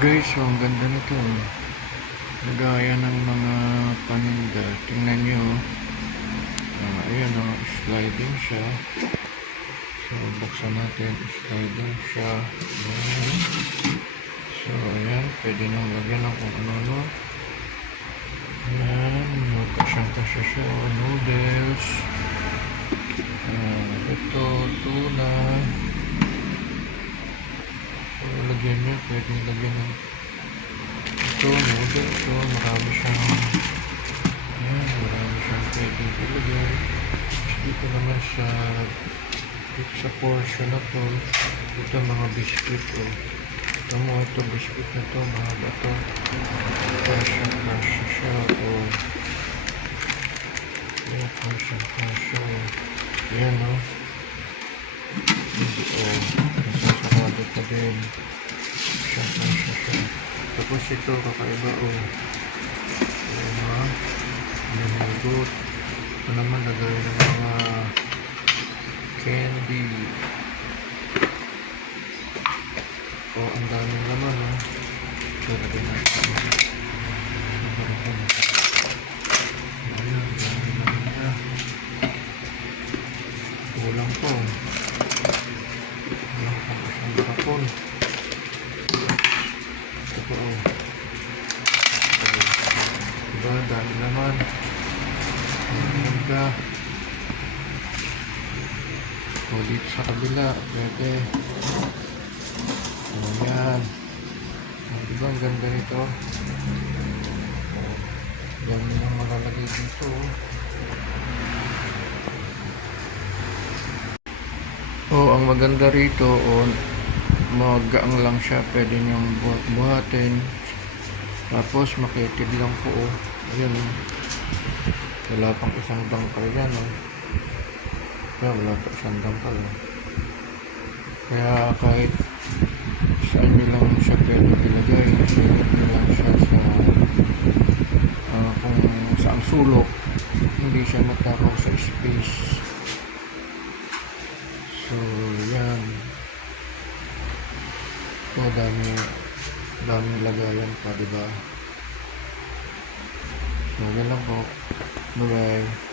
Guys, so ang ganda nito. Nagaya ng mga paninda. Tingnan nyo. Ayan o, sliding siya. So, buksan natin. Sliding siya. Ayan. So, ayan. Pwede nang lagyan ng kung ano-ano. Ayan. Magkasyang-kasya siya. Noodles. Ito, tuna. So, lagyan nyo. Pwede lagyan ng ito, noodles. So, marami siyang pwede ilagay. Dito naman sa portion na to, ito mga biscuit o. Ito mo, ito biscuit na to, mahaba to. Kasya siya o. Ayan, kasya o. Ayan o. Hindi o. Nasasarado pa din. Kasya siya. Tapos ito, kakaiba o. Ayan o. Nahugot. Ito naman lagay ng mga candy. Ang daming laman ito lagay natin. Ayan, daming laman niya. Kulang po. Kulang po isang kapon. Ito po diba, dami naman. Ganda. Dito sa kabila, pwede. Ayan. Diba ang ganda nito? Dami nang malalagay dito. Ang maganda rito, magaang lang siya. Pwede niyong buhatin. Tapos makitid lang po. Ayan. Wala pang isang dangkal yan. Wala pa isang dangkal. Kaya kahit saan nyo lang siya pwede ilagay. Sulit nyo lang siya sa kung saang sulok. Hindi siya matakaw sa space. So, yan. Ito, daming lagayan pa, diba? So, yan lang po. Bye-bye.